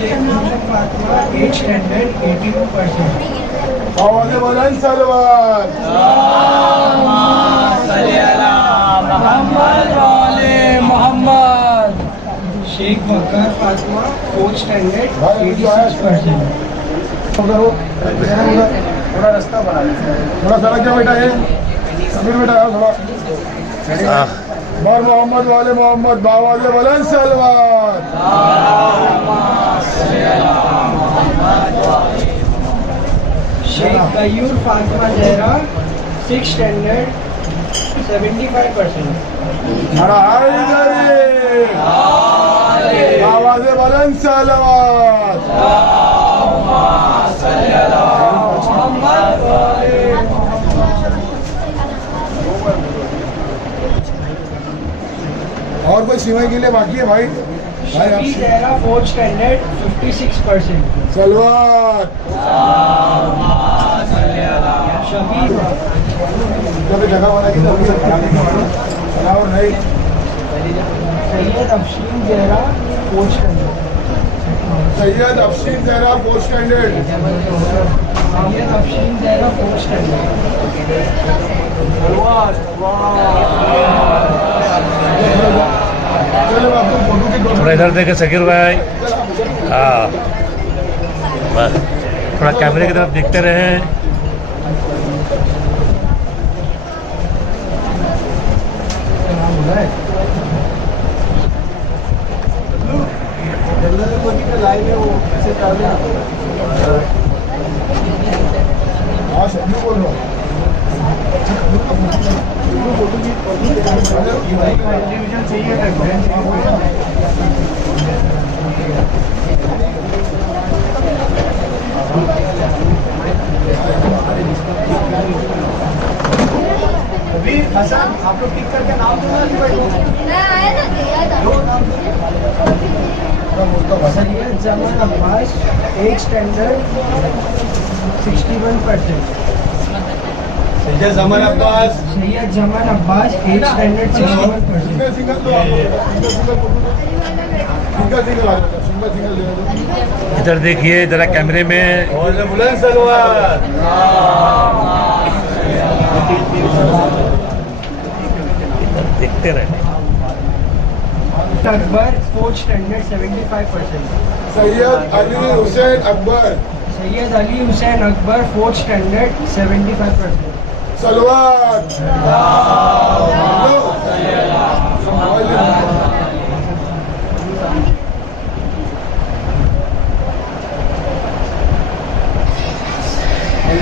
8 standard 82%. आवाज़ बुलंद सलवार मोहम्मद शेख वकार Fatima 4th standard 86%. थोड़ा रास्ता बना थोड़ा सड़क क्या बेटा है समीर बेटा आओ थोड़ा बार मोहम्मद वाले मोहम्मद बावाज़ बुलंद सलवार शेख कयूर फातिमा जहरा 6th standard 75%. आवाज़ बुलंद सलवार और कोई सिवाई के लिए बाकी है भाई शबी जहरा 4th standard 56%. सलवार शबी जब जगह बना की तो और नहीं Syed Afsheen Zahra 4th standard. Syed Afsheen Zahra 4th standard Syed Afsheen Zahra 4th standard. चलो आपको फोटो की थोड़ा इधर देखे शकीर भाई। हाँ बस थोड़ा कैमरे की तरफ देखते रहे। लाइव है वो कैसे कर रहे हैं हाँ सभी बोल रहा हूँ अभी हसन आप लोग टिक करके नाम दो Syed Zaman Abbas 8th standard 61%. Syed Zaman Abbas Syed Zaman Abbas 8th standard 61%. इधर देखिए जरा कैमरे में। बुलंद सलवार देखते रहे। Akbar 4th standard 75%. Syed Ali Hussain Akbar Syed Ali Hussain Akbar 4th standard 75%. Salwar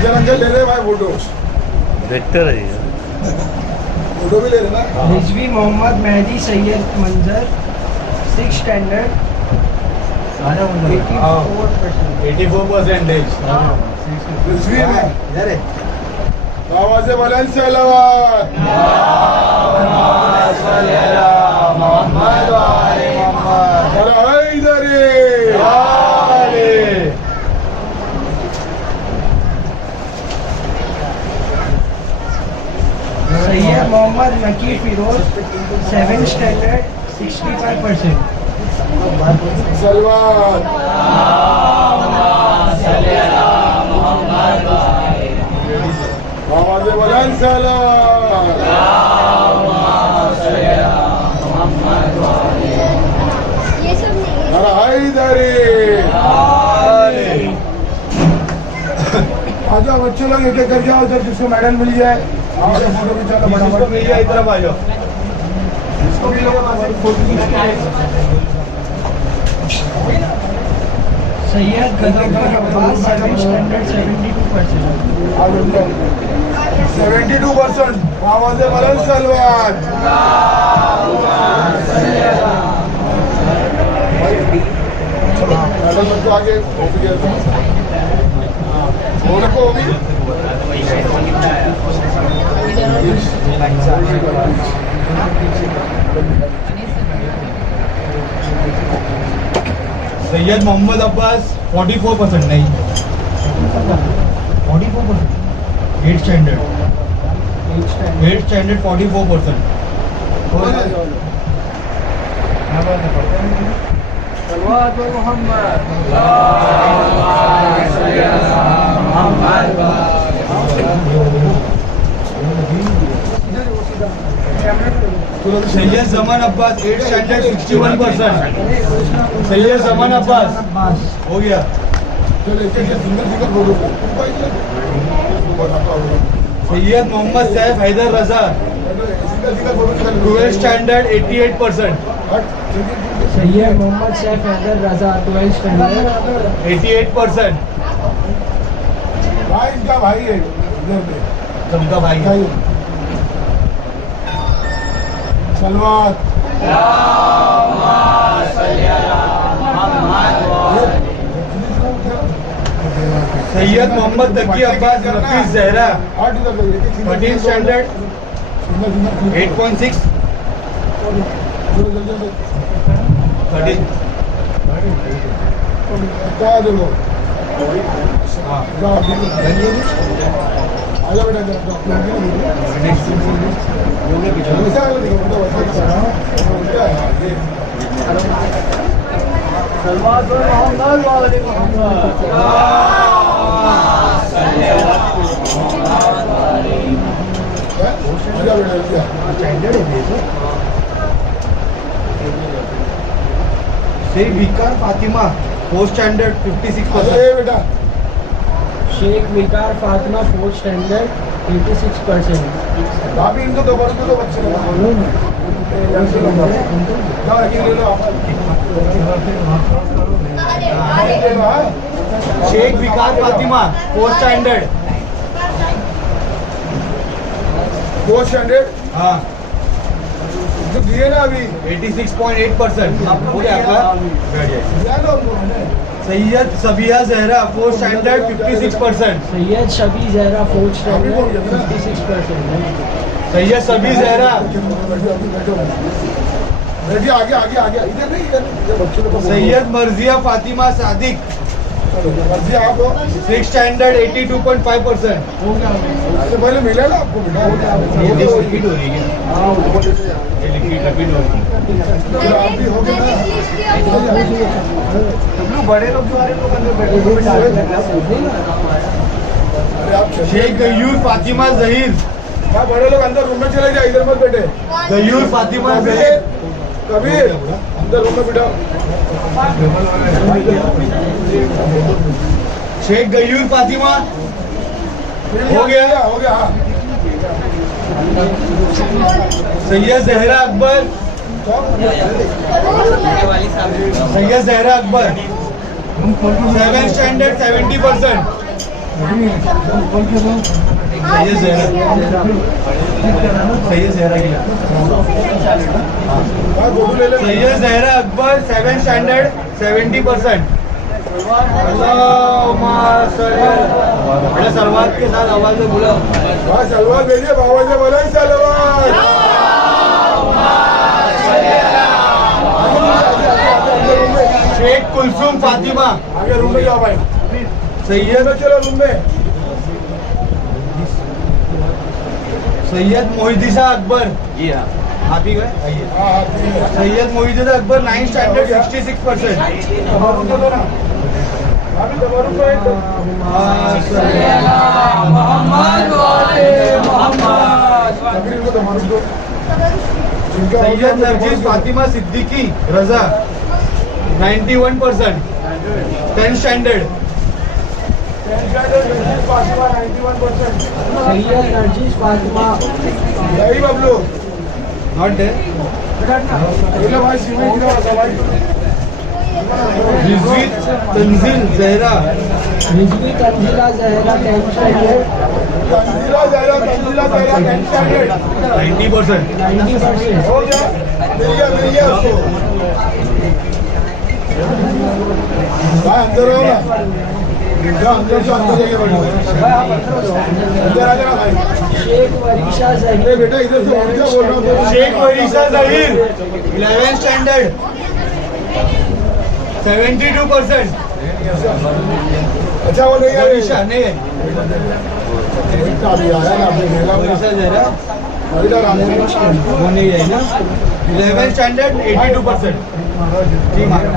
uncle ले रहे भाई फोटो देखते रहिए। फोटो भी ले रहे ना रिजवी मोहम्मद मेहदी सैयद मंजर 6th standard 84%. रिजवी में आवाज़ बुलंद सलवार सैयद मोहम्मद नकीर फिरोज 7th standard 65%. सलवार आवाज़ बुलंद सलवार आजा बच्चे लोग एक एक करके आओ जब जिसको मेडल मिल जाए आपको फोटो खिंचाना फटाफट मिल जाए इधर आ जाओ जिसको भी लोगों फोटो सैयद गदर अब्बास 7th standard 72%. 72% आवाज़ बुलंद सलवार चलो आगे को भी सैयद मोहम्मद अब्बास 44% नहीं 44% 8th standard 44%. सल्लल्लाहु अलैहि सैयद जमान अब्बास 8 स्टैंडर्ड 61%. सैयद जमान अब्बास हो गया. चलो एक single single photo Syed Mohammad Saif Haider Raza single single photo 12 standard 88%. Syed Mohammad Saif Haider Raza 12 standard 88%. भाई इनका भाई है इधर पे सबका भाई है. भाई सलमान सैयद मोहम्मद तकी अब्बास नफीस जहरा 13 स्टैंडर्ड 8.6. 13. क्या दो लोग हाँ. आजा बेटा वैसा शेख विकार फातिमा 4 स्टैंडर्ड 56%. बेटा शेख विकार फातिमा 4th स्टैंडर्ड 86%. भाभी इनको तो बड़े तो बच्चे शेख विकार फातिमा 4 स्टैंडर्ड. 4 स्टैंडर्ड हाँ. जो दिए ना अभी 86.8%. हो गया आपका. दिया ना हमको सैयद सबिया Zahra 4 standard 56%. Syed शबी Zahra 4th standard 56%. Syed सभी जहरा बैठिए आगे आगे आगे इधर नहीं इधर बच्चों को सैयद मर्जिया फातिमा सादिक मर्जी आप हो 6 स्टैंडर्ड 82.5%. इससे पहले मिला ना आपको बेटा ये लिक्विड हो रही है. ये लिक्विड रिपीट हो रही है. फिर आप भी हो गए ना हम लोग बड़े लोग जो आ रहे हैं लोग अंदर बैठे अरे आप चलिए शेख गयूर फातिमा जहीर क्या बड़े लोग अंदर रूम में चले जाए इधर मत बैठे गयूर फातिमा कबीर जहीर कबीर अंदर रूम में बिठाओ शेख गयूर फातिमा हो गया. हो गया हाँ सैयद जहरा अकबर सैयद जहरा अकबर 7 स्टैंडर्ड 70%. सैयद जहरा की भाई फोटो ले ले सैयद जहरा अकबर 7 स्टैंडर्ड 70%. बड़ा सलवार के साथ आवाज में बोला. भाई सलवार भेजिए बाबा से बोला ही सलवार शेख कुलसुम फातिमा आगे रूम में जाओ भाई सैयद चलो रूम में सैयद मोहिदिसा अकबर जी हाँ. आप ही गए आइए. हाँ हाँ ठीक है सैयद मोहिदिसा अकबर 9 स्टैंडर्ड 66%. दबारू को दो ना अभी दबारू को एक दो कबीर को दबारू दो जिनका सैयद नरजिस फातिमा सिद्दीकी रजा 91%. 10 स्टैंडर्ड. 91%. सैयद नरजिस फातिमा यही बबलू नॉट देयर. बोलो भाई सीमेंट की दवाई Rizvi Tanzeel Zahra Rizvi Tanzila Zahra 10th standard Tanzila Zahra 10 standard 90%. 90%. हो गया मिल गया उसको भाई अंदर हो ना जा अंदर से अंदर जाके बैठो अंदर आ जाना भाई शेख वरीशा अरे जहीर बेटा इधर से उठ जा बोल रहा हूँ शेख वरीसा जहीर 11 स्टैंडर्ड 72%. अच्छा वो नहीं आ वरीसा नहीं है. अभी आया ना आपने मेला वरीसा जहरा महिला रामोनी वो नहीं है ना 11th स्टैंडर्ड 82%. जी मारो.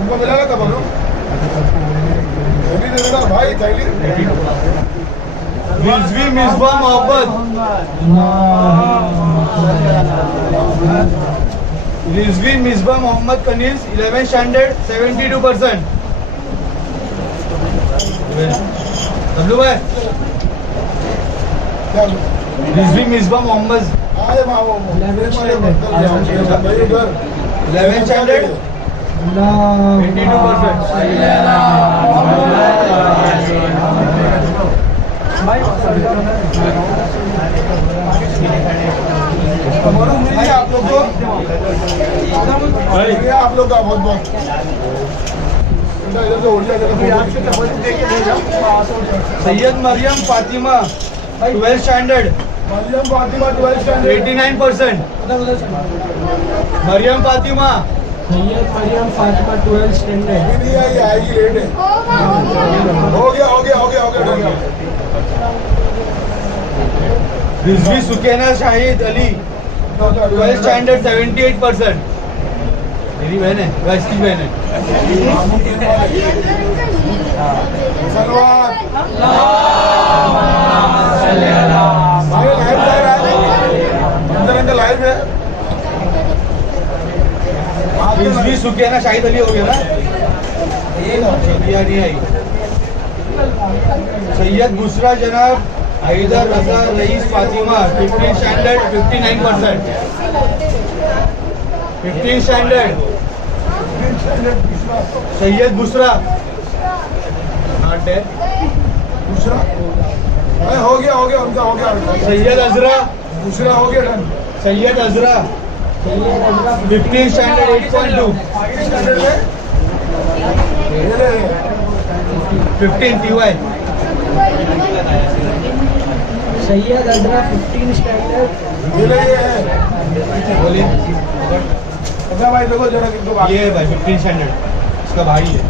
उनको मिला ना तब हम थैली दे देना भाई थैली. रिजवी मिसबा मोहब्बत. Rizvi Misba Mohammad Kaneez 11th standard 72%. डब्लू भाई रिजवी मिसबा मोहम्मद आए माओ 11th स्टैंडर्ड 82%. मिलिए आप लोग को आप लोग का बहुत बहुत इधर से उड़ जाएगा. Syed Mariam Fatima 12th standard Mariam Fatima 12th standard 89%. Mariam Fatima Syed Mariam Fatima 12 standard. नहीं आई आएगी लेट है. हो गया done. Rizvi Sukaina Shahid Ali 12th standard 78%. मेरी बहन है वह इसकी बहन है. सलवार भाई लाइव जा रहा है. अंदर लाइव है. रिजवी सुकैना शाहिद अली हो गया ना. नहीं आई. सैयद बुसरा जनाब Haider Raza Raees Fatima 15th standard 59%. 15th standard Syed Busra not है. दूसरा अरे हो गया उनका हो गया. सैयद अजरा दूसरा हो गया डन. सैयद अजरा 15th स्टैंडर्ड 8.2. स्टैंडर्ड में 15 TY. सैयद अजरा 15 स्टैंडर्ड. बोलिए. अच्छा भाई देखो जरा किनको बात. ये है भाई 15th स्टैंडर्ड इसका भाई है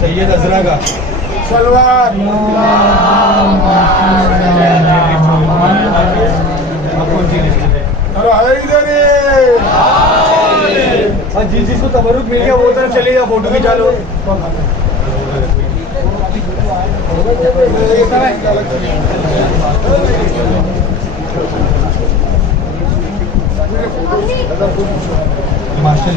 सैयद अजरा का. सलवार आप कौन सी लिस्ट है? अरे आए इधर ही. और जिसको तबरुक मिल गया वो तरफ चले जा फोटो खिंचा लो. मास्टर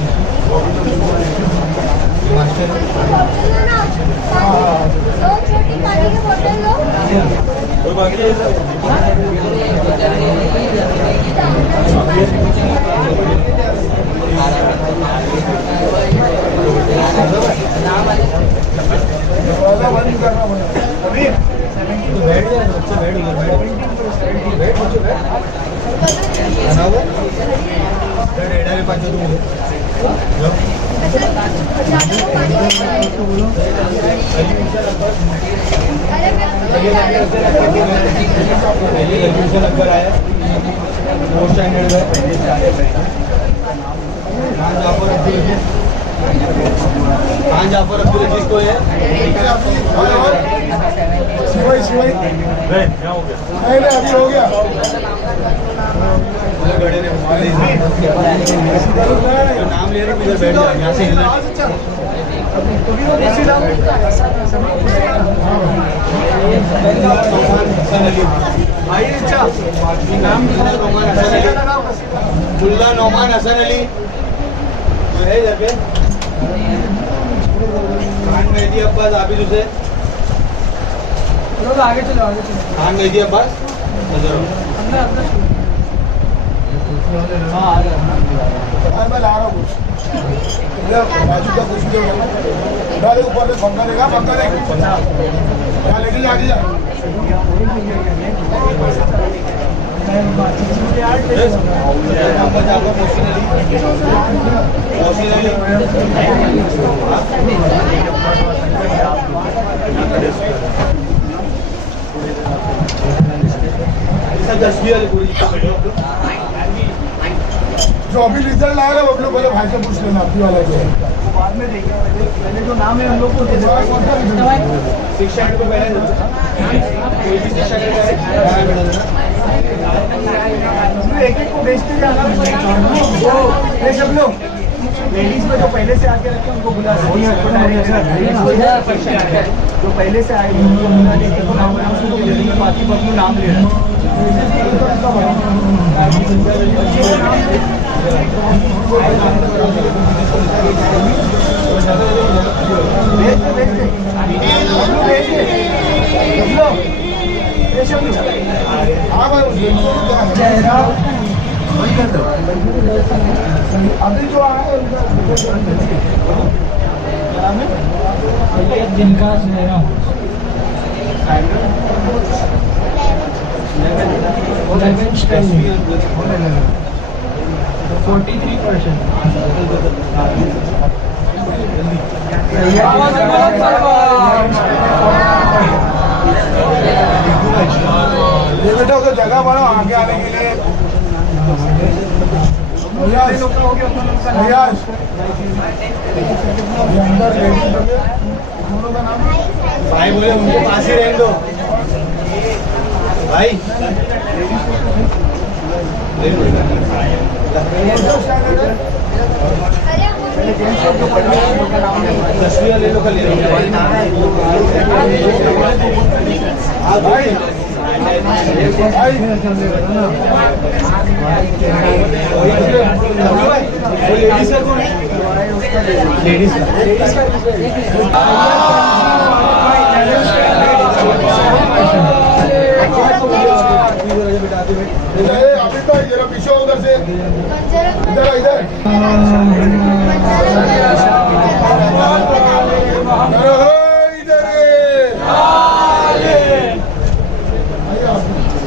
छोटी पानी की बोतल लो. बंद करना पड़ेगा. बैठ जाए बच्चे बैठ उधर बैठ बच्चे बैठ खाना हुआ रेडा के पास तुम नंबर आया 4th स्टैंडर्ड में. खान जाफर अब्दुल अजीज को है. सिवाई नहीं अभी हो गया. नाम ले रहे इधर बैठ जाओ. यहाँ से हिलना. मुल्ला नौमान हसन अली है इधर पे. खान मेहदी अब्बास आबिद हुसैन. आगे चलो खान मेहदी अब्बास नजर मैं ला रहा हूँ कुछ. बाजू का कुछ भी डाले ऊपर से पंखा देगा क्या लेके आगे जा. मोहम्मद जाफर मोहसिन अली जो अभी रिजल्ट आया ना वो लोग पहले भाई से पूछ लेना अभी वाला जो है. बाद में देंगे, पहले जो नाम है हम लोग को दे देते हैं। 6 स्टैंडर्ड पे बैठे कोई भी 6 स्टैंडर्ड का एक एक को भेजते जाना। वो ये सब लोग लेडीज में जो पहले से आके रखे उनको बुला सकते हैं। जो पहले से आए उनको बुला लेते हैं, नाम उसको दे देंगे, बाकी बबलू नाम ले रहा है। अभी जो आया है जिनका सुनहरा 43%। ये बेटा उधर जगह बढ़ो आगे आने के लिए। भाई बोले उनके पास ही रहने दो भाई। तस्वीर ले लो कल ले लो भाई। लेडीज का कौन है? लेडीज का अभी तो जरा पीछे उधर से इधर इधर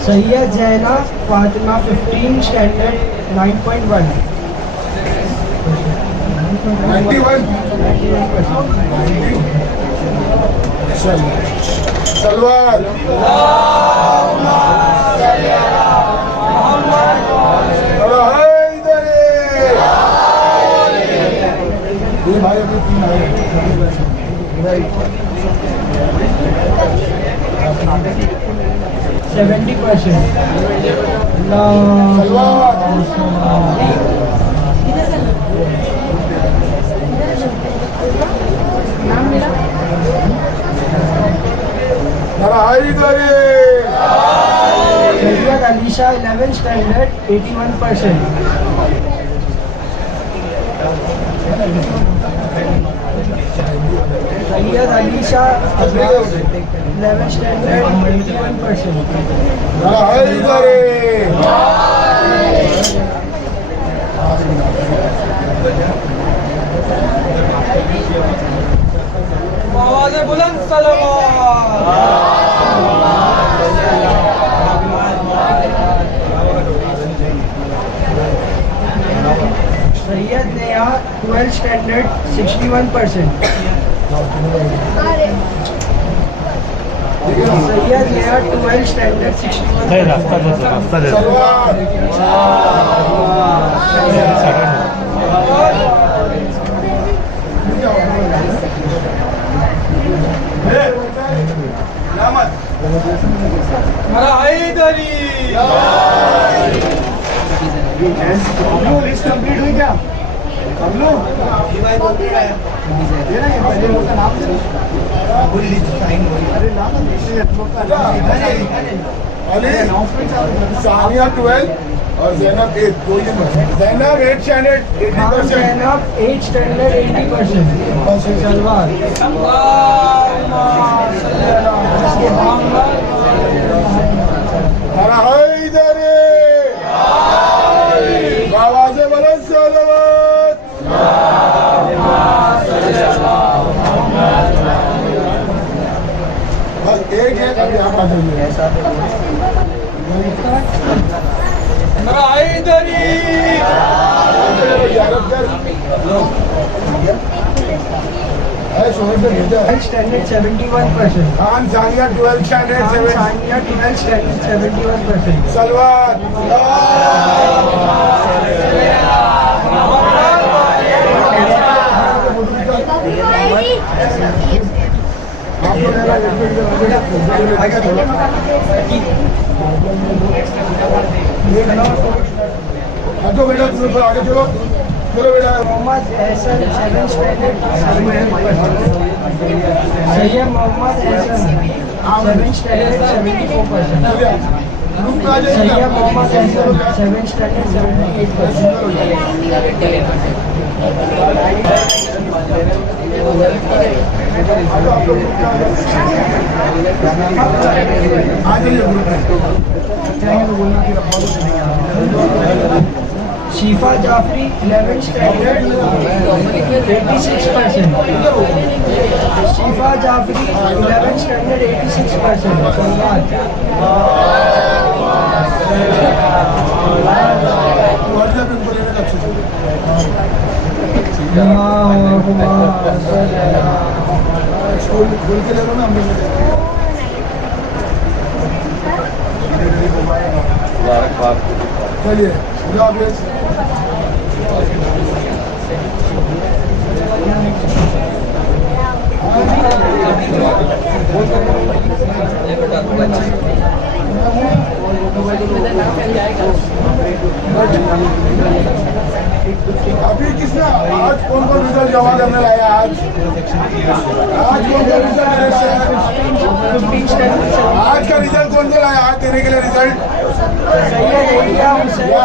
सैयद जैना फातिमा 15 स्टैंडर्ड 9.1। 91 सलवार भाई अभी 3 आए 70%। सैयद अलीशा 11 स्टैंडर्ड 81%। सैयद अलीशा 11 स्टैंडर्ड 81%। आवाज़ बुलंद सैयद नेहा 12 स्टैंडर्ड 61%। सैयद नेहा 12 स्टैंडर्ड 61%। नहीं रास्ता दे दो, रास्ता दे दो। लिस्ट कंप्लीट हुई क्या? बबलू सानिया 12 और जैनब 8 दो ही जैनब 8 स्टैंडर्ड 80%। जैनब 8 स्टैंडर्ड 80%। सलवार आवाज़ें बुलंद सलावत। बस एक है, अभी आप आ जाइए। Standard 71%। Khan Sania 12 standard 7। Sania 12 standard 71%। सलवार तो बेटा तुम लोग आगे चलो चलो बेटा Mohammad Ehsan 7 standard Syed Mohammad Ehsan 7 standard 74%. Group में आ सैयद जाइए मोहम्मद एहसन 7 स्टैंडर्ड 78%. आ जाइए ग्रुप में Shifa Jafri 11 standard 86%. Shifa Jafri 11 standard 86%. WhatsApp इनको लेने का अच्छे से स्कूल खोल के ले लो ना हम लोग चलिए खुदा हाफिज़ अभी किसने आज कौन कौन रिजल्ट जमा करने लाया आज कौन कौन रिजल्ट आज का रिजल्ट कौन सा लाया आज देने के लिए रिजल्ट सैयद एलिया हुसैन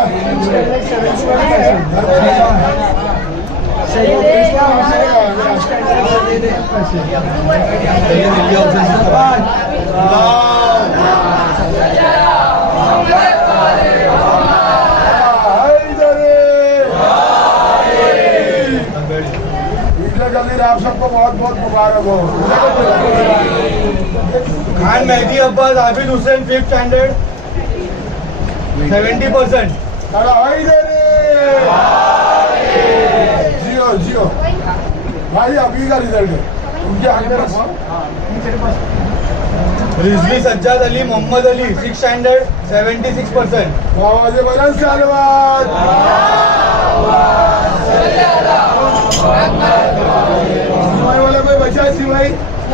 7 सैयद एलिया आप सबको बहुत बहुत मुबारक हो खान मेहदी अब्बास आबिद हुसैन 5th स्टैंडर्ड 70%. जियो जियो भाई अभी का रिजल्ट है उनके आगे रिजवी सज्जाद अली मोहम्मद अली 6th स्टैंडर्ड 76%. आवाज़ बुलंद से धन्यवाद वाला कोई बचा है सिवाई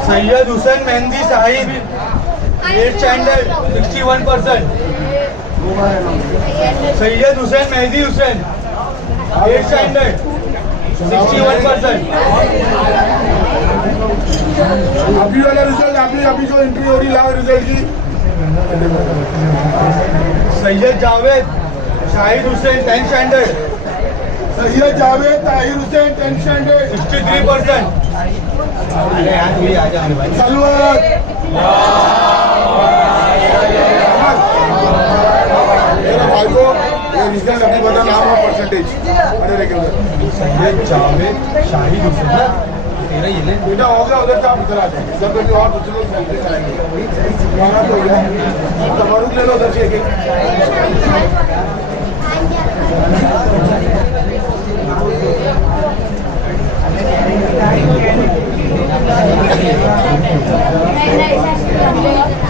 Syed Hussain Mehndi Sahib 8th standard 61%. Syed Hussain Mehdi Hussain 8th standard 61%. अभी वाला रिजल्ट अभी जो एंट्री हो रही लाभ रिजल्ट की Syed Javed Shahid Hussain 10th standard Syed Javed Tahir Hussain 10th standard 63%. Salwar मेरा भाई को ये रिजल्ट अभी बता नाम और परसेंटेज अरे लेके उधर सैयद जावेद शाहिद हुसैन ना तेरा ये ले बेटा हो गया उधर से आप इधर आ जाएंगे इधर पे जो आप दूसरे लोग सेल्फी कराएंगे हमारा तो हो गया तबारुक ले लो उधर से एक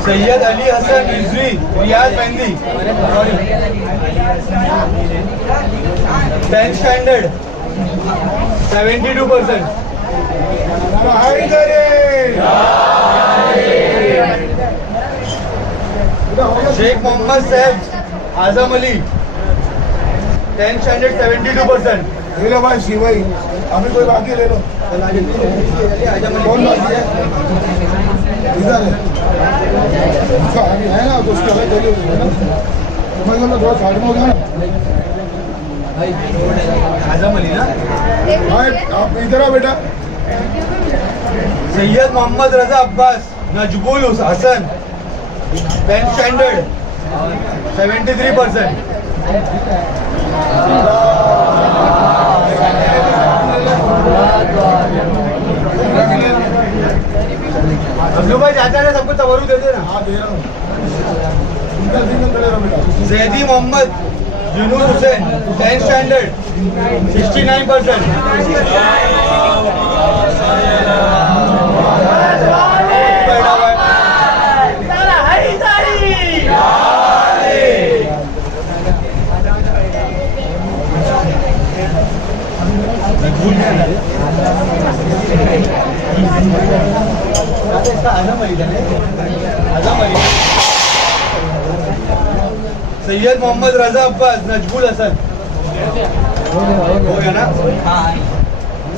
Syed Ali Hasan Rizvi Riyaz Mehndi sorry 10th standard 72%. Sheikh Mohammad Saif Azam Ali 10th standard 72%. ले लो भाई शिवाई अभी कोई बाकी ले लो कौन बाकी है इधर है उसका आगे है ना तो उसके अलग जगह है ना मैं थोड़ा साइड में हो गया ना आजम अली ना भाई आप इधर आओ बेटा सैयद मोहम्मद रजा अब्बास नजबुल हसन 10th स्टैंडर्ड 73%. अब्दुल भाई चाचा ने सबको तवरू दे देना. हाँ दे रहा हूँ उनका दिन में खड़े रहो बेटा जैदी मोहम्मद यूनुस हुसैन 10th स्टैंडर्ड 69%. आजम अली था आजम अली सैयद मोहम्मद रजा अब्बास नजबुल हसन हो गया ना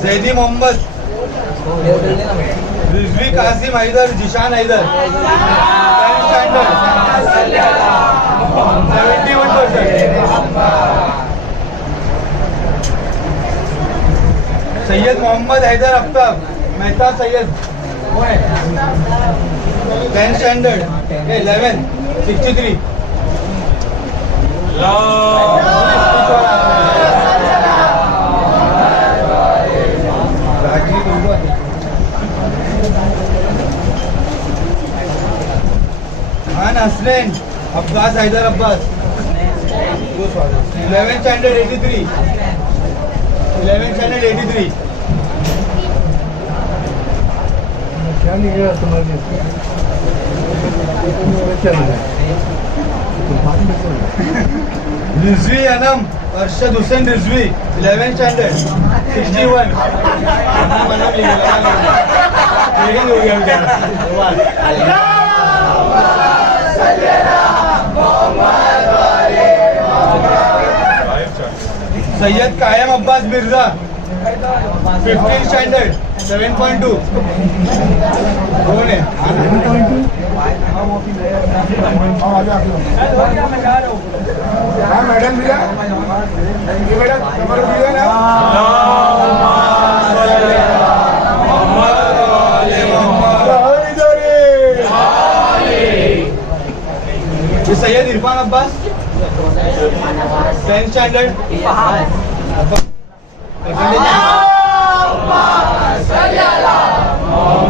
जैदी मोहम्मद रिजवी कासिम हैदर जिशान हैदर 71%. सैयद मोहम्मद हैदर अफ्ताब मेहता सैयद कौन है 10th standard 11 63 Khan Hasnain Abbas Haider Abbas 11th standard 83 11th standard 83 क्या लिखेगा तुम्हारे क्या लिखा रिजवी अनम अरशद हुसैन रिजवी 11th स्टैंडर्ड 61 अनम लिखेगा लेकिन हो गया बेचारा सैयद कायम अब्बास मिर्जा 15th स्टैंडर्ड 7.2 कौन है हाँ मैडम भैया ये बेटा तुम्हारा भैया ना ये सैयद इरफान अब्बास 10th स्टैंडर्ड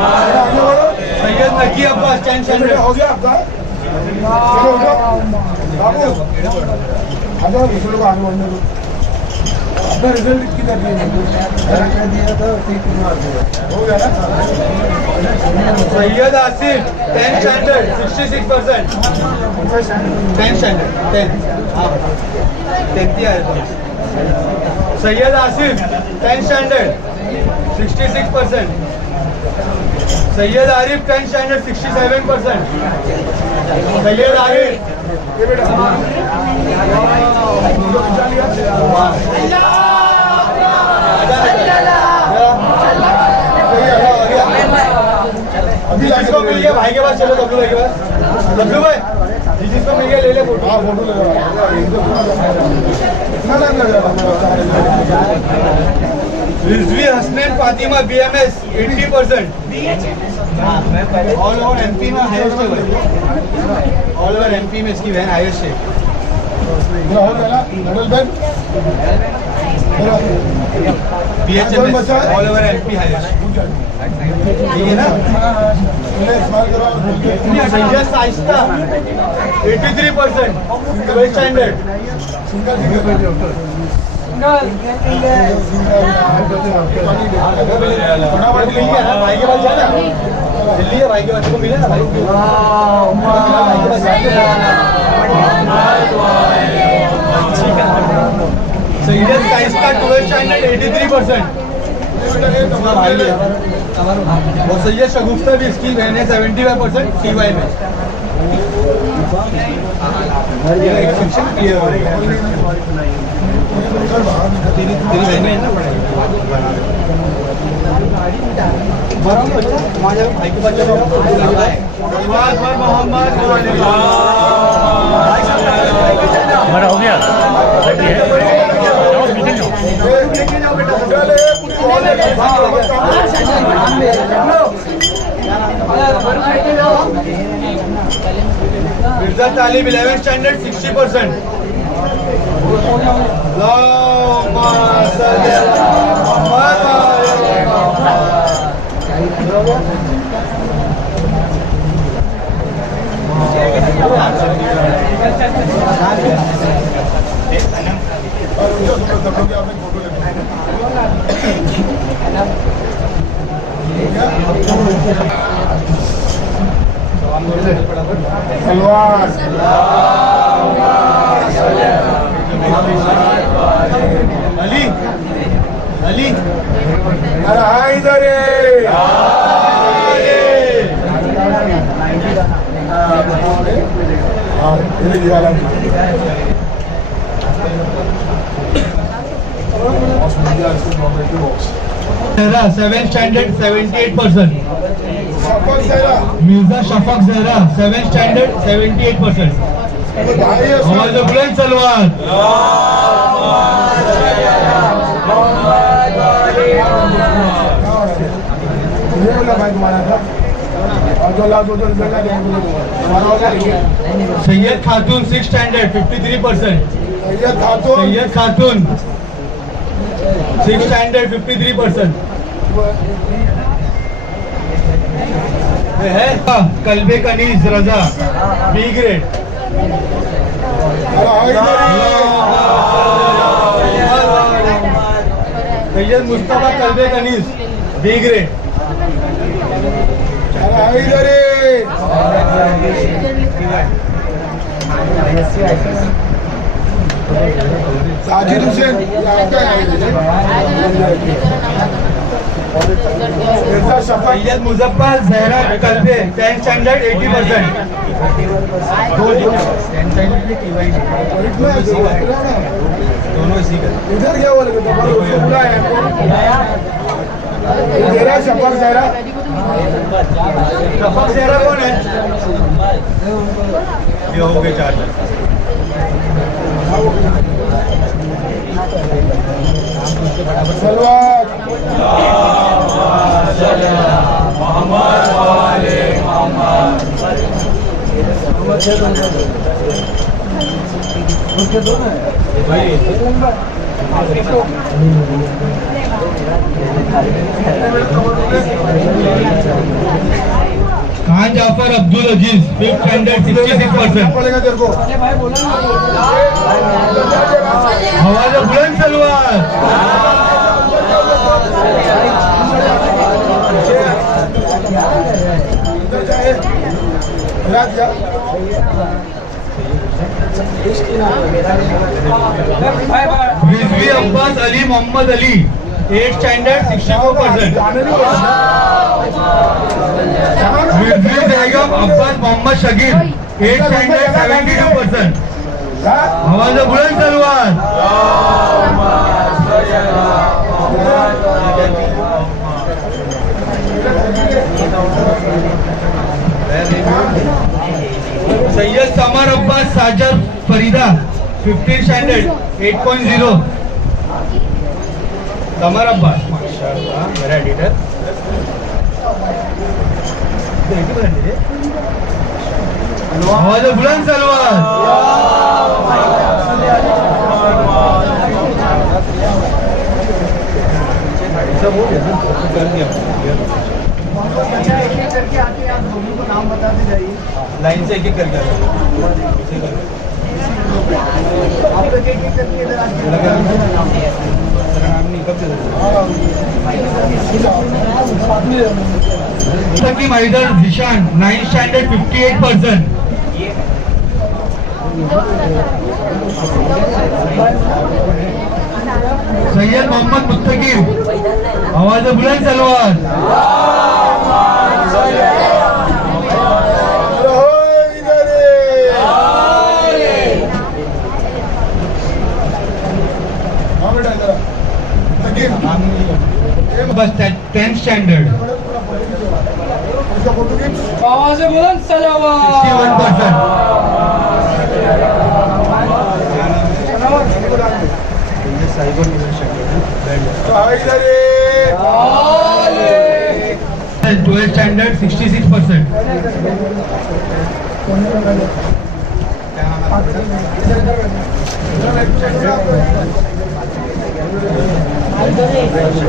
सैयद नकी अब्बास 10th स्टैंडर्ड हो गया आपका चलो उठो बाबू आ जाओ दूसरे लोग आगे बढ़ने दो अपना रिजल्ट किधर दिया दिया था हो गया ना Syed Asif 10th standard 66% 10th standard 10th हाँ 10th ही आया था Syed Asif 10th standard 66% Syed Arif 10th standard 67% Syed Arif ये बेटा अभी जिसको मिल गया भाई के पास चलो डब्लू भाई के पास डब्लू भाई जिसको मिल गया ले ले फोटो हाँ फोटो लगा इतना टाइम लग रहा था Rizvi Hasnain Fatima BMS 80% all over MP में हाईएस्ट है ऑल ओवर MP में इसकी वैन हाईएस्ट है हो गया ना double bed BHMS all over MP highest ठीक है ना इस्तेमाल करो सैयद साइस्ता 83% 12th स्टैंडर्ड फटाफट मिल गया ना भाई के पास जाना दिल्ली है भाई के पास को मिले ना भाई के पास सैयद साइस्ता 12th स्टैंडर्ड 83% भाई है और सैयद शगुफ्ता भी इसकी बहन है 75% TY में ये एक सेक्शन क्लियर हो गया तेरी बहनें हैं ना पढ़ाई बराबर बच्चा हमारे भाई के बच्चे हमारा हो गया लेके जाओ बेटा मिर्जा तालिब 11th स्टैंडर्ड 60%. सलवार अली अली अरे हाँ इधर है हाँ ये लिया ला Zehra, 7th standard, 78%. सफल सेरा Mirza Shafaq Zehra, 7th standard, 78%. भाई है आवाज बुलंद सलवार. ये वाला भाई तुम्हारा था और जो लाख 2 रुपए का हमारा हो गया Sayyid Khatun, 6th standard, 53%. ये खातून Sayyid Khatun, 6th standard, 53%. ये है कल्बे कनीज रजा, B grade. Syed Mustafa Kalbe कनीज, B grade. Sajid Hussain Syed Muzaffar Zahra Kalbe 10th standard 80%. दोनों इसी का. इधर क्या बोले उसको बुलाया जरा शफक जरा शफक जहरा कौन है? ये हो गए 4. सलवार खान जाफर अब्दुल अजीज 5th standard 66%. पड़ेगा तेरे को आवाज बुलंद सलवार. इधर जाए रात जा रिजवी अब्बास अली मोहम्मद अली 8th standard 64%. रिजवी बेगम अब्बास मोहम्मद शकील 8th standard 72%. आवाज बुलंद सलवार. Syed Samar Abbas Sajar Farida 15th standard 8.0. समर अब्बास माशाल्लाह मेरा एडिटर. आवाज बुलंद सलवार. सब हो गया कर दिया. अच्छा एक एक करके आके आप दोनों को नाम बताते जाइए. लाइन से एक करके आप लोग एक एक करके इधर आके मुस्तकीम हैदर जिशान 9th standard 58%. सैयद मोहम्मद मुस्तकीम आवाज बुलंद सलवार. बस 10th standard आवाज बुलंद salwar. 61%. 12th standard 66%.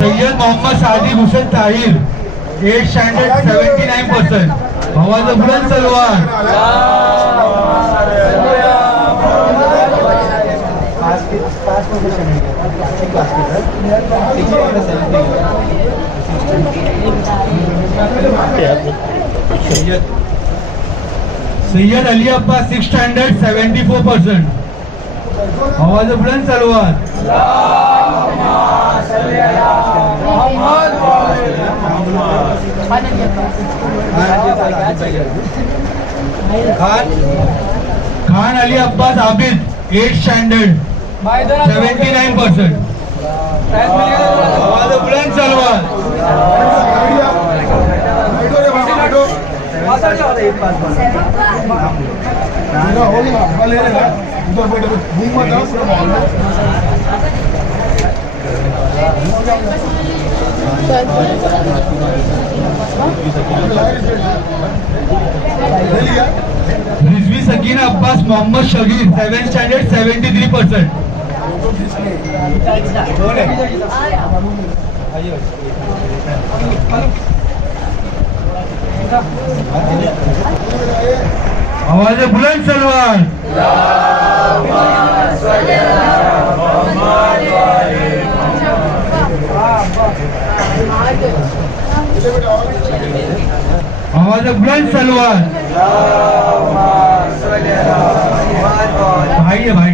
Syed Mohammad Sajid Hussain Tahir 8th standard 79%. आवाज बुलंद सलवार. Syed Ali Abbas 6th standard 74%. आवाज बुलंद सलवार. खान खान अली अब्बास आबिद 8th स्टैंडर्ड भाई इधर 79%. आवाज बुलंद सलवार. बैठो रे बाबा बैठो हो गया हवा ले रहे ना उधर बैठो घूम मत जाओ पूरा माहौल में ले लिया रिजवी सकीना अब्बास मोहम्मद शगीर 7th स्टैंडर्ड 73%. आवाज बुलंद सलवार. आवाज बुलंद सलवार. भाई है भाई.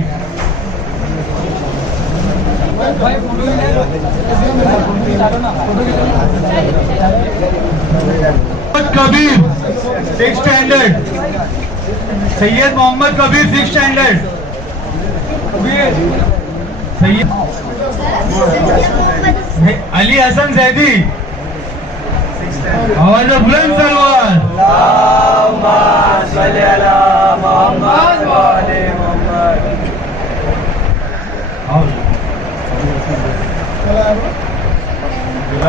Kabir 6th standard. Syed Mohammad Kabir 6th standard. Syed Ali Hasan Zaidi. आवाज बुलंद सलवार.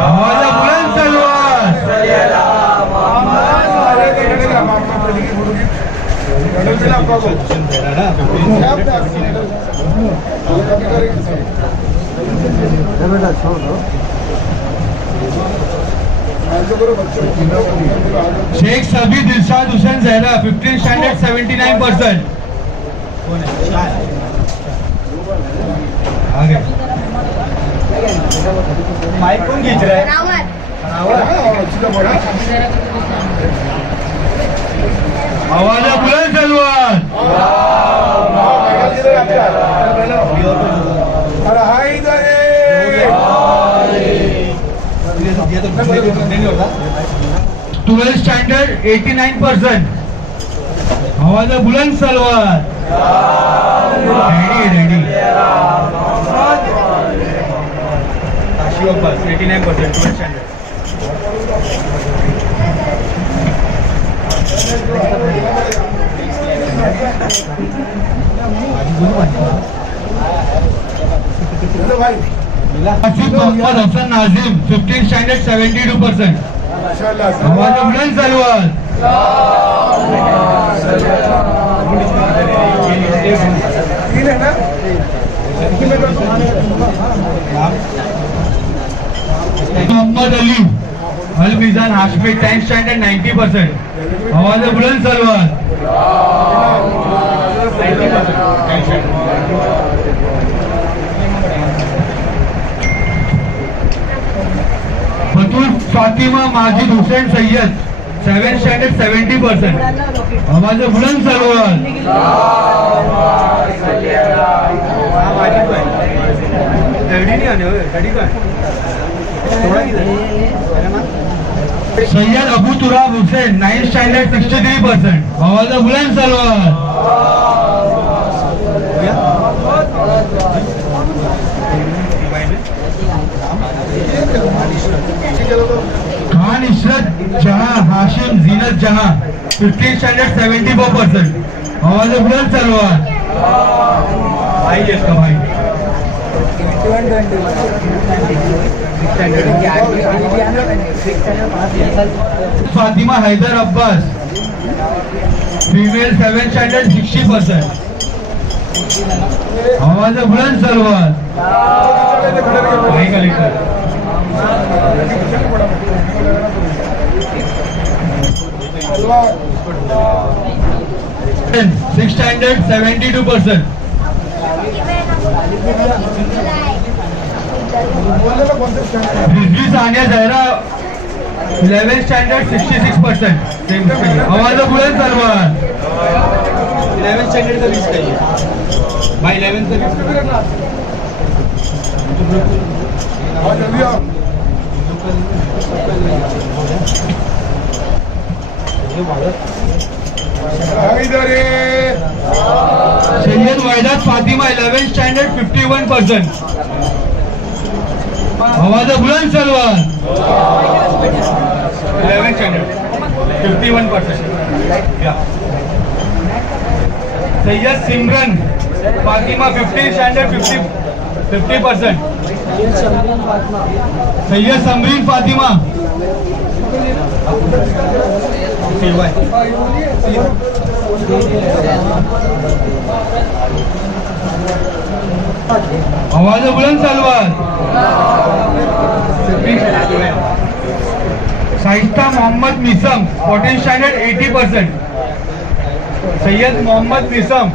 आवाज बुलंद सलवार. शेख सबी दिलशाद हुसैन जहरा 15th स्टैंडर्ड 79%. आगे माइक कौन खींच रहा है आवाज बुलंद सलवार. अरे हाय इधर 12th स्टैंडर्ड 89%. आवाज बुलंद salwar. Ready 89% 12th standard. Hello भाई आसिफ मोहम्मद हसन नाजिम 15th स्टैंडर्ड 72%. माशाल्लाह आवाज बुलंद सलवार. तीन है ना मोहम्मद अली अल मिजान हाशमी 10th स्टैंडर्ड 90%. आवाज बुलंद सलवार. बतूल फातिमा माजिद हुसैन सैयद 7th स्टैंडर्ड 70%. आवाज बुलंद सलवार. Syed Abu Turab Hussain 9th standard 63%. आवाज बुलंद सलवार. खान इशरत जहां हाशिम जीनत जहां 15th स्टैंडर्ड 74%. आवाज बुलंद सलवार. भाई है इसका भाई. Fatima Haider Abbas female 7th standard 60%. आवाज बुलंद सलवार. भाई का लिखा 6th standard 72%. Rizvi Sania Zahra 11th standard 66%. आवाज बुलंद सलवार. 11th स्टैंडर्ड का लिस्ट चाहिए भाई. 11th का लिस्ट जल्दी आओ इधर ये सैयद वैदात फातिमा 11th स्टैंडर्ड 51%. आवाज बुलंद सलवार 11th standard 51%. Syed Simran Fatima 15th standard 50%. Syed Samreen Fatima आवाज बुलंद सलवार. Shaista Mohammad Meesam 14th standard 80%. सैयद मोहम्मद मिसम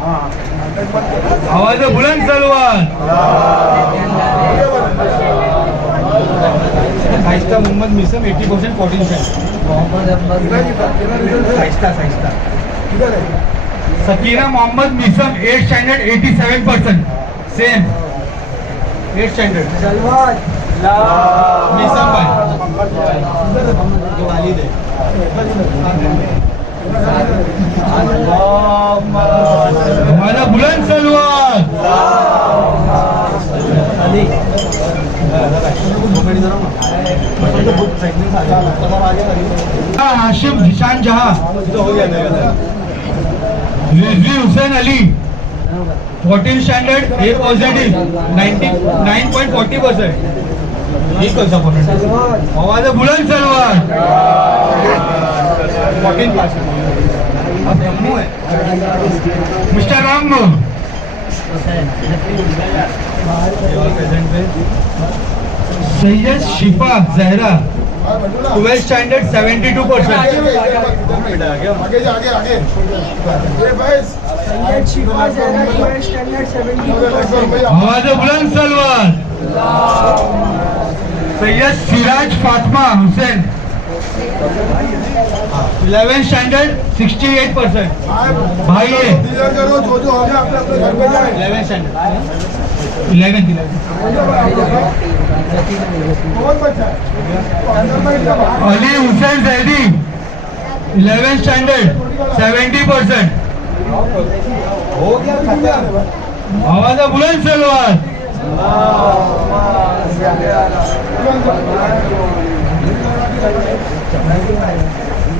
आवाज बुलंद सलवार. Shaista Mohammad Meesam 80% 14th standard. इधर है Sakina Mohammad Meesam 8th standard 87%. Same 8th standard Meesam भाई. हमारा बुलंद सलवार. हाशिम जिशान जहां Rizvi Hussain Ali 14th standard A positive 99.40%. आवाज बुलंद सलवार 14%. मिस्टर रामू सैयद शिफा जहरा 12th स्टैंडर्ड 72%. आगे जा आगे आगे ये भाई आवाज बुलंद सलवार. Syed Siraj Fatima Hussain 11th standard 68%. भाई है क्लियर करो जो जो हो गया अपने अपने घर पे जाए 11th स्टैंडर्ड 11th कौन बच्चा है अली हुसैन जैदी 11th स्टैंडर्ड 70%. हो गया खत्म आवाज बुलंद सलवार.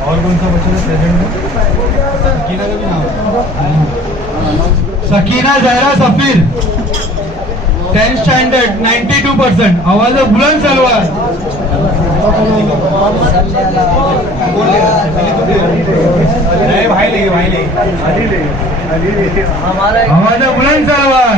और कौन सा बच्चा है प्रेजेंट में? सकीना का भी नाम है. Sakina Zahra Safeer 10th standard 92%. आवाज बुलंद सलवार. भाई ले आवाज बुलंद सलवार.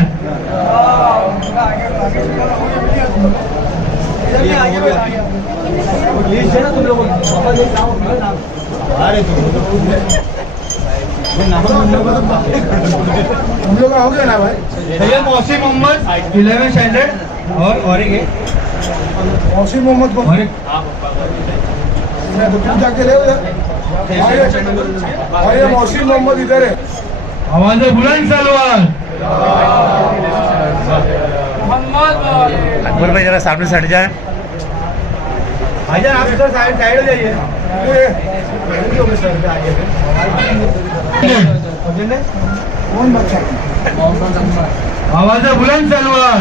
हम लोग का हो गया ना भाई सैयद मौसी मोहम्मद 11th स्टैंडर्ड और एक है मौसी मोहम्मद को और एक मैं तो तुम जाके ले भाई मौसी मोहम्मद इधर है आवाज बुलंद सलवार. अकबर भाई जरा सामने से हट जाए. भाईजान आप इधर साइड साइड हो जाइए. कौन बच्चा आवाज बुलंद सलवार.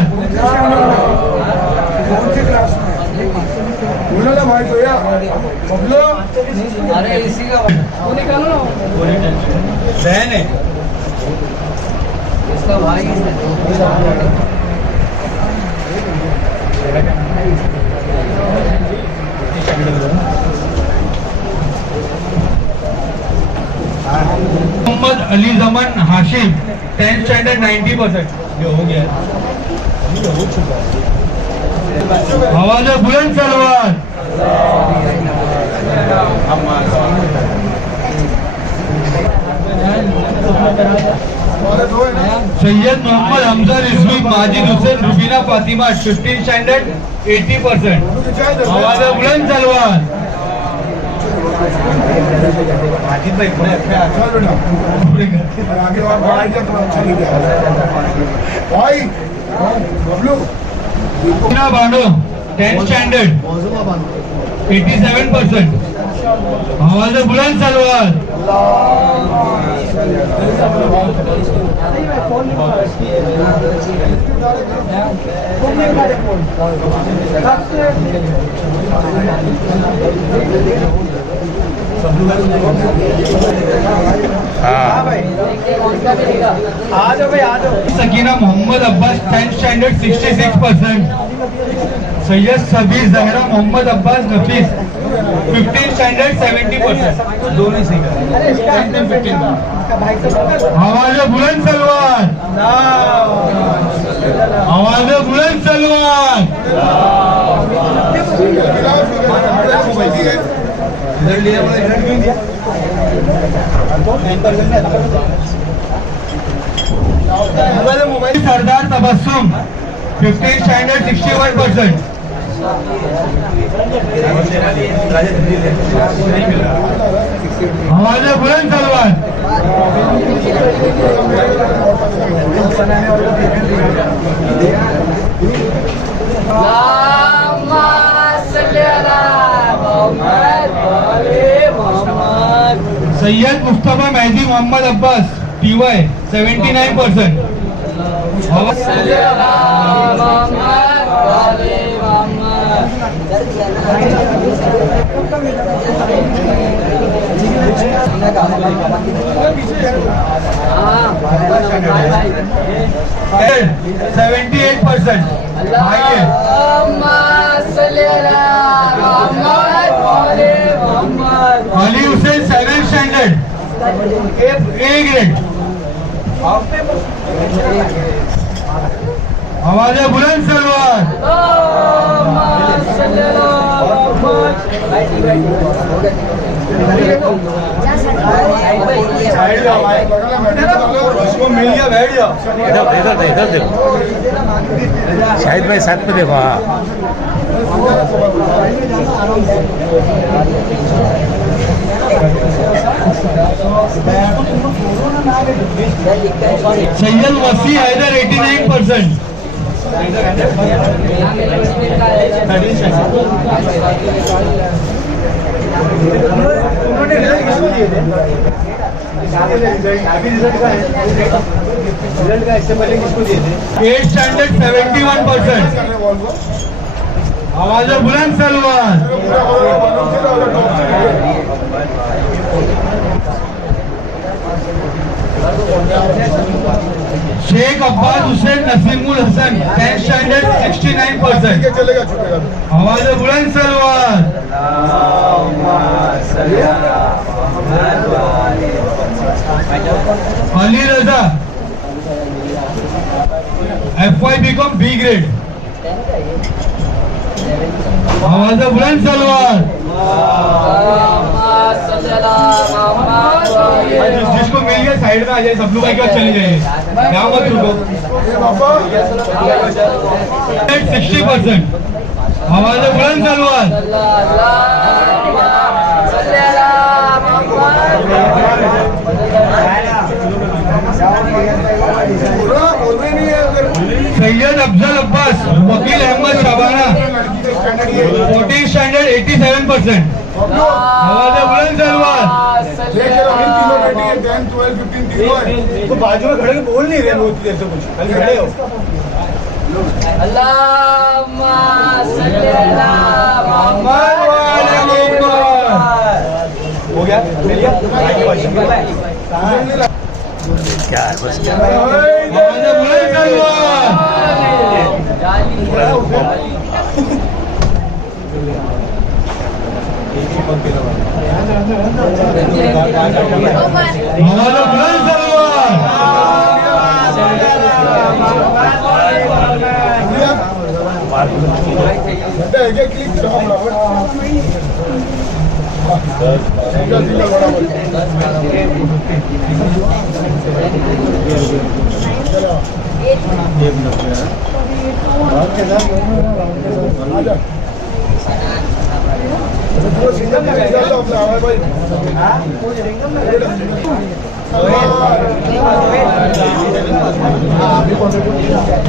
कौन सी क्लास में बोलो ना भाई तो यार बबलो अरे इसी का वो निकालो ना बहन है इसका भाई है मोहम्मद अली जमान हाशिम 10th स्टैंडर्ड 90%. ये हो गया. आवाज बुलंद सलवार. वाले दो है ना सैयद मोहम्मद हमजा रिजवी माजिद हुसैन रुबीना फातिमा 15th स्टैंडर्ड 80%. आवाज बुलंद सलवार. माजिद भाई बड़े अच्छे चल बेटा आगे और बढ़ाई जा तो अच्छा नहीं गया भाई बबलू रुबीना बानो 10th स्टैंडर्ड 87%. आवाज बुलंद सलवार हाँ आ जाओ भाई आ जाओ। Sakina Mohammad Abbas 10th standard 66%. Syed Sabir Zahra Mohammad Abbas Nafees 15th standard 70%. दोनों सही है. आवाज बुलंद सलवार आवाज बुलंद सलवार सरदार तबस्सुम 15th स्टैंडर्ड 61%. आवाज बुलंद सलवार सैयद मुस्तफा मेहदी मोहम्मद अब्बास TY 79%. हाँ 78%. Ali Hussain 7th standard A grade. आवाज बुलंद सलवार उसको मिल गया बैठ जाओ. इधर देखो शाहिद भाई साथ में देखो. हाँ सैयद वसी हैदर 89%. उन्होंने रिजल्ट किसको दिए थे? अभी रिजल्ट का है. रिजल्ट का इससे पहले किसको दिए थे? 8th standard 71%. आवाज बुलंद सलवार शेख अब्बास हुसैन नसीमुल हसन 10th स्टैंडर्ड 69%. चलेगा छूटेगा. आवाज बुलंद सलवार अली रजा FY BCom B ग्रेड. आवाज बुलंद सलवार जिसको मिल गया साइड में आ जाए. सब लोग एक बार चले जाइए. क्या मत रुको. 60%. आवाज बुलंद सलवार सैयद अफजल अब्बास वकील अहमद शाबाना 14th स्टैंडर्ड 87%. आवाज बुलंद सलवार तो बाजू में खड़े के बोल नहीं रहे बहुत देर से कुछ. खाली खड़े हो. हो गया मिल गया. क्या है बस क्या आवाज बुलंद सलवार आवाज बुलंद सलवार क्लिक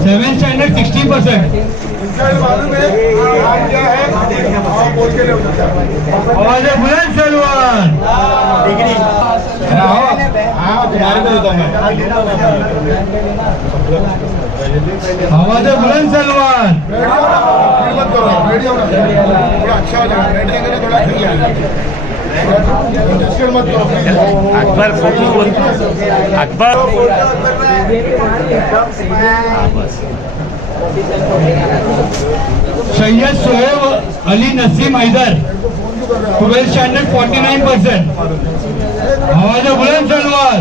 सेवेंथ स्टैंडर्ड 60%. मालूम है क्या है. बोल के ले. आवाज बुलंद तुम्हारे को देता हूँ मैं आवाज है बुलंद सलमान मत करो रेडी होना थोड़ा अच्छा हो जाएगा रेडी करके थोड़ा ठीक है इंटरेस्टेड मत करो प्लीज अकबर फोटो बोल अकबर सैयद सोहेब अली नसीम हैदर 12th स्टैंडर्ड 49%. आवाज है बुलंद सलमान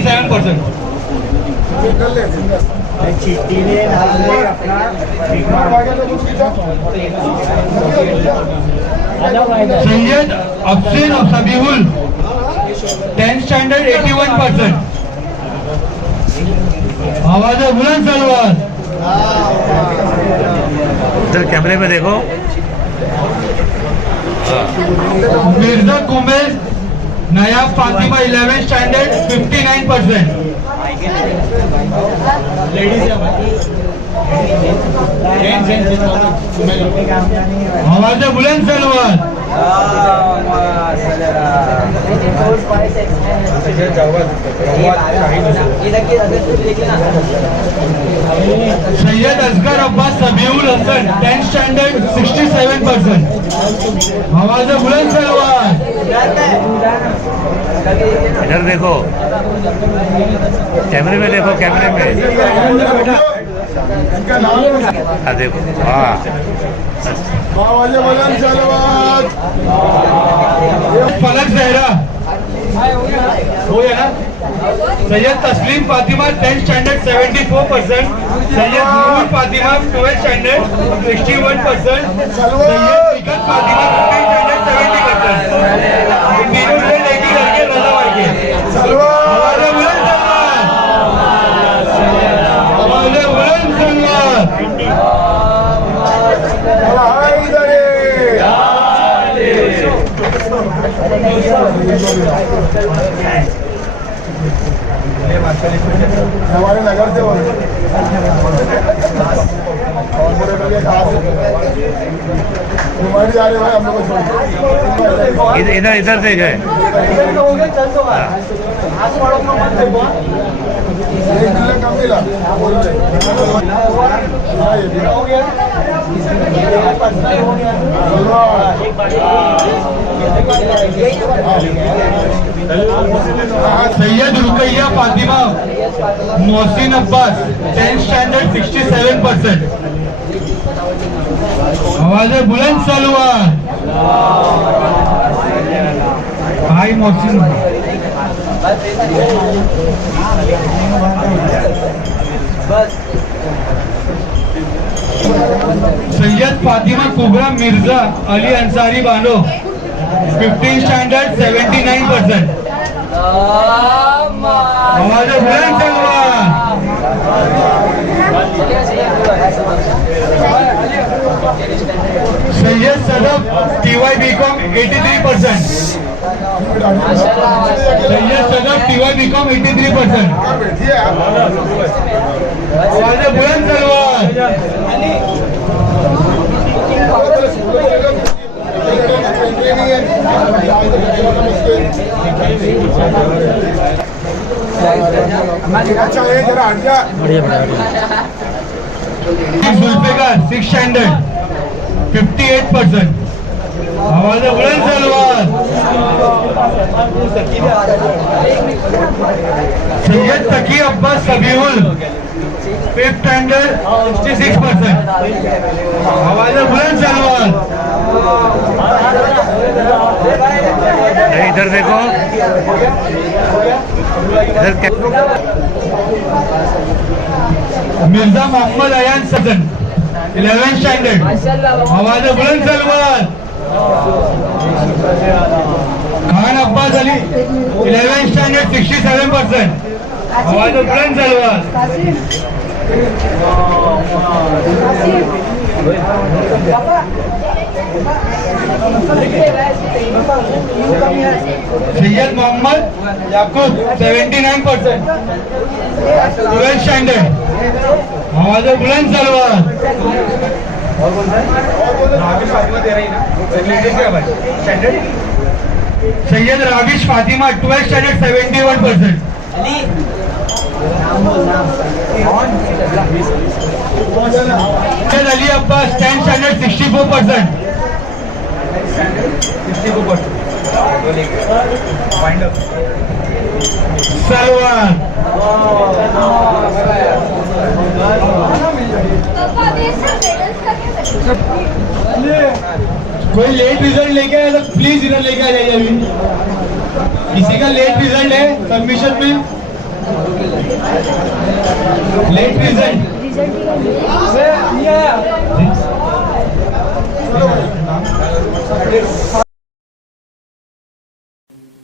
इधर 47%. कर ले चिट्ठी ने अपना सैयद अफसीन सबीहुल 10th स्टैंडर्ड 81%. आवाज है बुलंद सलमान इधर कैमरे में देखो मिर्जा कुमेश नयाब फातिमा 11th स्टैंडर्ड 59%. आवाज है बुलंद सलमान सैयद असगर अब्बास सबीउल हसन 10th स्टैंडर्ड 67%. आवाज है बुलंद सलमान इधर देखो कैमरे में देखो कैमरे में इनका नाम हाँ देखो हाँ आवाज बुलंद सलमान फलक जहरा हो गया ना Syed Tasleem Fatima 10th standard 74%. Syed Noor Fatima 12th standard 61%. Syed इकत फातिमा 15th स्टैंडर्ड 70%. तीनों से लेके करके रजा मार के आवाज बुलंद सलमान आवाज बुलंद सलमान हमारे नगर से बोल हमारी जा रहे भाई हम लोग को छोड़ इधर इधर देखे एक दिन कम मिला सैयद रुकैया फातिमा मोहसिन अब्बास 10th स्टैंडर्ड 67%. आवाज है बुलंद सलमान भाई मोहसिन सैयद फातिमा कुबरा मिर्जा अली अंसारी बानो 15th स्टैंडर्ड 79%. आवाज है बुलंद Salman Syed Sadaf TY BCom 83%. Syed Sadaf TY BCom 83%. बैठिए आप आवाज है बुलंद सलमान अच्छा ये जरा हट जा जुल्फिकार 6th स्टैंडर्ड 58%. आवाज है बुलंद सलमान सैयद तकी अब्बास सबीहुल 5th स्टैंडर्ड 66%. आवाज है बुलंद सलमान इधर देखो इधर मिर्जा मोहम्मद अयान सदन 11th स्टैंडर्ड. आवाज है बुलंद सलमान खान अब्बास अली 11th स्टैंडर्ड 67%. आवाज है बुलंद सलमान सैयद मोहम्मद याकूब 79%, 12th स्टैंडर्ड। आवाज बुलंद सलवार। राकेश फातिमा दे रही ना लेडीज क्या भाई standard Syed rubbish Fatima 12th standard 71%। Syed Ali Abbas 10th standard 64%। 64% find up salwar. पापा अभी इसका मेडल्स का क्या करेंगे? कोई लेट रिजल्ट लेके आया तो प्लीज इधर लेके आ जाइए। अभी किसी का लेट रिजल्ट है सबमिशन में, लेट रिजल्ट।